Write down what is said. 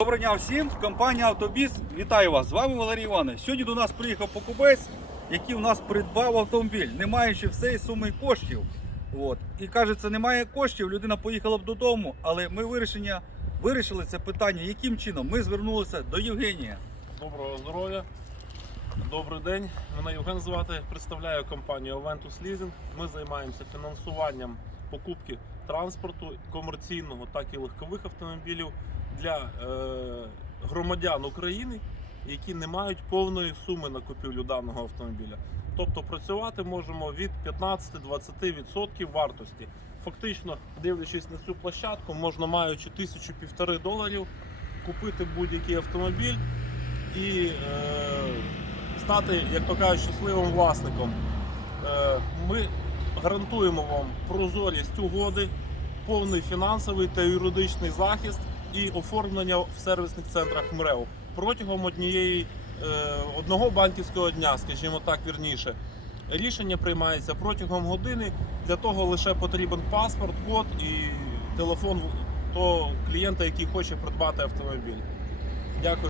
Доброго дня всім! Компанія Автобіс вітаю вас! З вами Валерій Іванович. Сьогодні до нас приїхав покупець, який у нас придбав автомобіль, не маючи всієї суми коштів. От. І каже, це немає коштів, людина поїхала б додому, але ми вирішення, вирішили це питання, яким чином ми звернулися до Євгенія. Доброго здоров'я. Добрий день. Мене Євген звати. Представляю компанію Aventus Leasing. Ми займаємося фінансуванням покупки транспорту комерційного, так і легкових автомобілів для е, громадян України, які не мають повної суми на купівлю даного автомобіля. Тобто працювати можемо від 15-20% вартості. Фактично, дивлячись на цю площадку, можна маючи тисячу півтори доларів купити будь-який автомобіль і е, стати, як то кажуть, щасливим власником. Е, ми гарантуємо вам прозорість угоди, повний фінансовий та юридичний захист і оформлення в сервісних центрах МРЕО протягом однієї е, одного банківського дня, скажімо так, вірніше. Рішення приймається протягом години. Для того лише потрібен паспорт, код і телефон того клієнта, який хоче придбати автомобіль. Дякую.